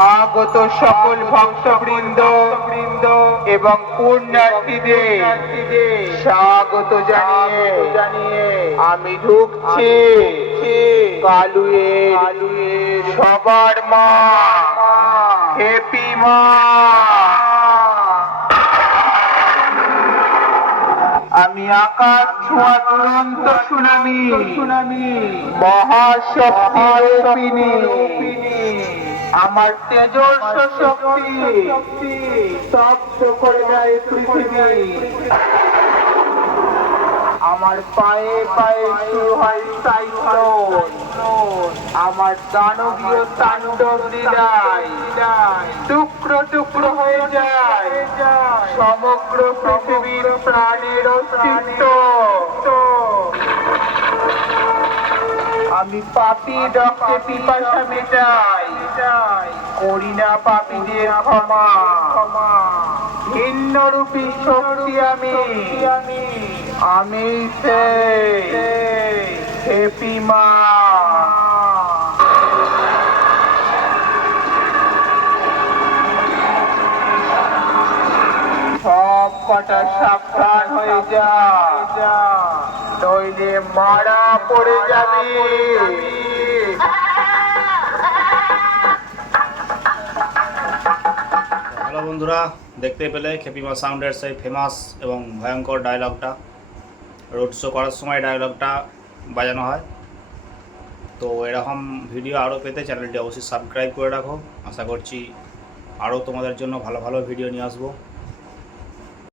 আগত সকল ভক্তবৃন্দ বৃন্দ এবং পুণ্যার্থীদের স্বাগত জানিয়ে জানিয়ে আমি ঢুকছি কালুয়ে সবার মা, হেপি মা। আমি আকাশ ছোঁয়া দুরন্ত সুনামি সুনামি মহাশক্তি আমার তেজস্ব শক্তি স্তব্ধ করে দেয় পৃথিবী। আমার পায়ে পায়ে শুরু হয় সাইক্লোন। আমার দানবীয় তাণ্ডব লীলায় টুকরো টুকরো হয়ে যায়। সমগ্র পৃথিবীর প্রাণের অস্তিত্ব। আমি পাপি রক্তে পিপাসা মেটাই। করি না পাপীদের ক্ষমা। ভিন্ন রূপী শক্তি আমি। আমি হেপি মা। সব কটা সাবধান হয়ে যা। নইলে মারা পড়ে যাবে। হ্যালো বন্ধুরা দেখতে পেলে খেপিমা সাউন্ডের সেই ফেমাস এবং ভয়ঙ্কর ডায়লগটা রোড শো করার সময় ডায়লগটা বাজানো হয়। তো এরকম ভিডিও আরও পেতে চ্যানেলটি অবশ্যই সাবস্ক্রাইব করে রাখো। আশা করছি আরও তোমাদের জন্য ভালো ভালো ভিডিও নিয়ে আসব।